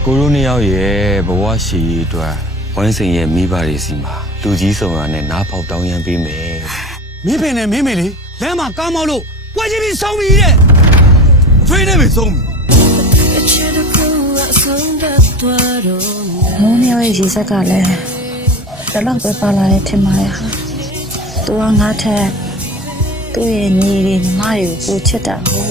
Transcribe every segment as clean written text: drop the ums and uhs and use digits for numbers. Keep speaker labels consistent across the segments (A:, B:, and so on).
A: ကိုရိုနီယောက်ရဲ့ဘဝရှိရေးအတွက်ဝိုင်းစိန်ရဲ့မိဘတွေစီမှာလူကြီးဆောင်ရနဲ့နားပေါက်တောင်းရမ်းပေးမယ်
B: မင်းပင်နဲ့မင်းမေလေးလမ်းမှာကားမောက်လို့ပွဲချင်းပြီးဆုံးပြီတဲ့ထွေးနေပြီဆုံးပြီ
C: မိုးမြောက်ရဲ့ရေစက်ကလည်းတလောက်ပဲပါလာတဲ့ထင်ပါရဲ့ဟာသူကငါထက်သူ့ရဲ့ညီတွေညီမတွေကိုပိုချစ်တာဟုတ်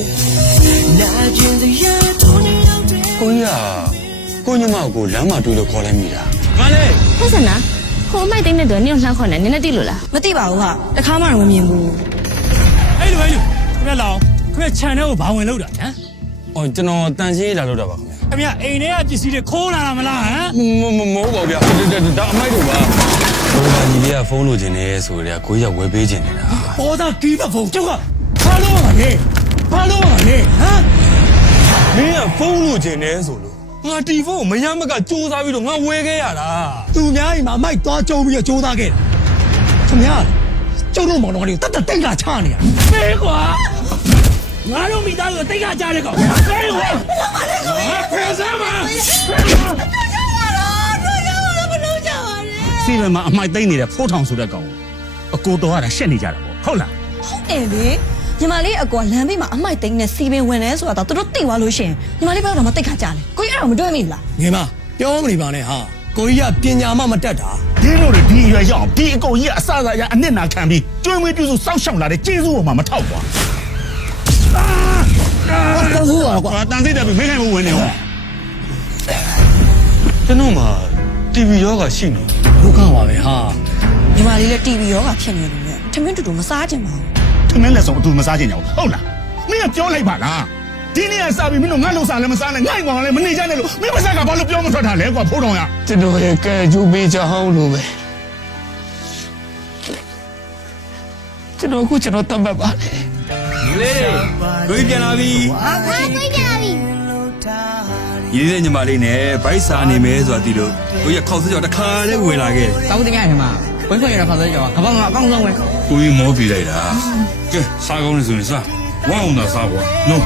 A: ကိုကြီးကိုညီမကိုလမ်းမှာတွေ့လို့ခေါ်လိုက်မိတာ
B: ငါလေ
D: ဟုတ်စနာဟိုမိုက်သိတဲ့တော့နင့်ကိုလှမ်းခေါ်နေနင်းနဲ့တိလို့လား
C: မသိပါဘူးဟာတခါမှတော့မမြင်ဘူး
B: အဲ့လိုခင်ဗျလောင်ခင်ဗျခြံထဲကိုဘာဝင်လို့တာဟမ်
A: အော်ကျွန်တော်တန်ရှင်းလာလို့တာပါခင်
B: ဗျအိမ်ထဲကပစ္စည်းတွေခိုးလာတာမလားဟမ်
A: မဟုတ်ပါဗျာဒါအမိုက်တို့ပါဘိုးဘာကြီးလေးကဖုန်းလိုချင်နေဆိုတော့ကိုကြီးကဝယ်ပေးချင်နေတာ
B: ပေါ်သားကီးတဲ့ဖုန်းကျောက်ကဘာလို့ပါလဲဟမ်
A: မင်းကဖုန်းလိုချင်နေဆိုလို့ငါတီဖုန်းမရမကစူးစမ်းပြီးတော့ငါဝယ်ခဲ့ရတာ
B: သူများအိမ်မှာမိုက်သွားကြုံပြီးတော့စူးစမ်းခဲ့တာခင်ဗျာကျုပ်တို့မောင်တော်ကတတ်တိတ်ကချနေရမေးကွာငါတို့မိသားစုတိတ်ကချတဲ့ကောင်မေးကွာဖယ်စမ်းပါ
E: စီမံမှာအမိုက်သိမ့်နေတဲ့ဖိုးထောင်ဆိုတဲ့ကောင်အကိုတော်ကရှက်နေကြတာပေါ့ဟုတ်လား
C: ဟုတ်တယ်လေညီမလေးအကွာလမ်းဘေးမှာအမိုက်သိမ်းနဲ့စီပင်ဝင်နေဆိုတာတော့သူတို့သိသွားလို့ရှိရင်ညီမလေးဘယ်တော့မှတိတ်ခါကြလဲကိုကြီးအဲ့တော့မတွေ့မိဘူးလား
B: ငယ်မပြောမနေပါနဲ့ဟာကိုကြီးကပညာမှမတတ်တာ
E: ဒီလိုတွေဒီအရွယ်ရောက်ဒီအကုန်ကြီးကအစအစရအနစ်နာခံပြီးကျွေးမွေးပြုစုစောက်ရှောက်လာတဲ့ကျေးဇူးပေါ်မှာမထောက်ကွာ
B: တန်ဆိုးပါကွာ
E: တန်စိတ်တယ်မင်းခိုင်မဝင်နေဟော
A: ကျွန်တော်မှ TV ရောကရှိနေ
B: ဒုက္ခပါပဲဟာ
C: ညီမလေးလည်း TV ရောကဖြစ်နေတယ်လေထမင်းတူတူမစားကြပါဘူး
E: ထမင်းလက်စုံအတူမစားကြင်ကြဘူးဟုတ်လားမင်းကပြောလိုက်ပါလားဒီနေ့ကစားပြီးမင်းတို့ငါ့လုံစားလည်းမစားနဲ့ငါ့ကောင်လည်းမနေကြနဲ့လို့မင်းမစားကဘာလို့ပြောမထွက်တာလဲကွာဖိုးတော်ရ
A: ကျွန်တော်ရဲ့ကဲကျူပေးချောင်းလို့ပဲကျွန်တော်တတ်မှတ်ပါလေကိုကြီးပြန်လာပြီ
D: ဟာကိုကြီးပြန်လာပြီ
A: ရေးတဲ့ညီမလေးနဲ့ဗိုက်စာနေမယ်ဆိုတာဒီလိုကိုကြီးခေါက်စကြောတခါလေးဝင်လာခဲ့
F: တောင်းတင်ရခင်မှာဝင်းခွင့်ရခေါက်စကြောကဘာမှအကောင်းဆုံးပဲ
A: ကိုကြီးမောပြလိုက်တာကဲစားကောင်းနေဆိုရင်စားဝမ်းအောင်သာစားပါနော်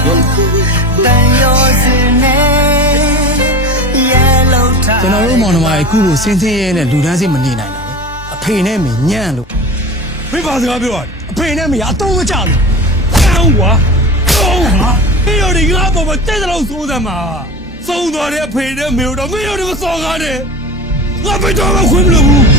B: ကျွန်တော်တို့မောင်နှမရဲ့ခုလိုစင်းစင်းရဲနဲ့လူတန်းစင်းမနေနိုင်တာလေအဖေနဲ့မညံ့လို့ဖိပါစကားပြောရတယ်အဖေနဲ့မရအတုံးမကြလို့ကောင်းကွာကောင်းဟာဒီလိုဒီငါပေါ်မှာတဲ့တော့စိုးစမ်းမှာသုံးသွားတဲ့အဖေနဲ့မေတို့တော့မင်းတို့မစော်ကားနဲ့ငါဘယ်တော့မှခွင့်မလို့ဘူး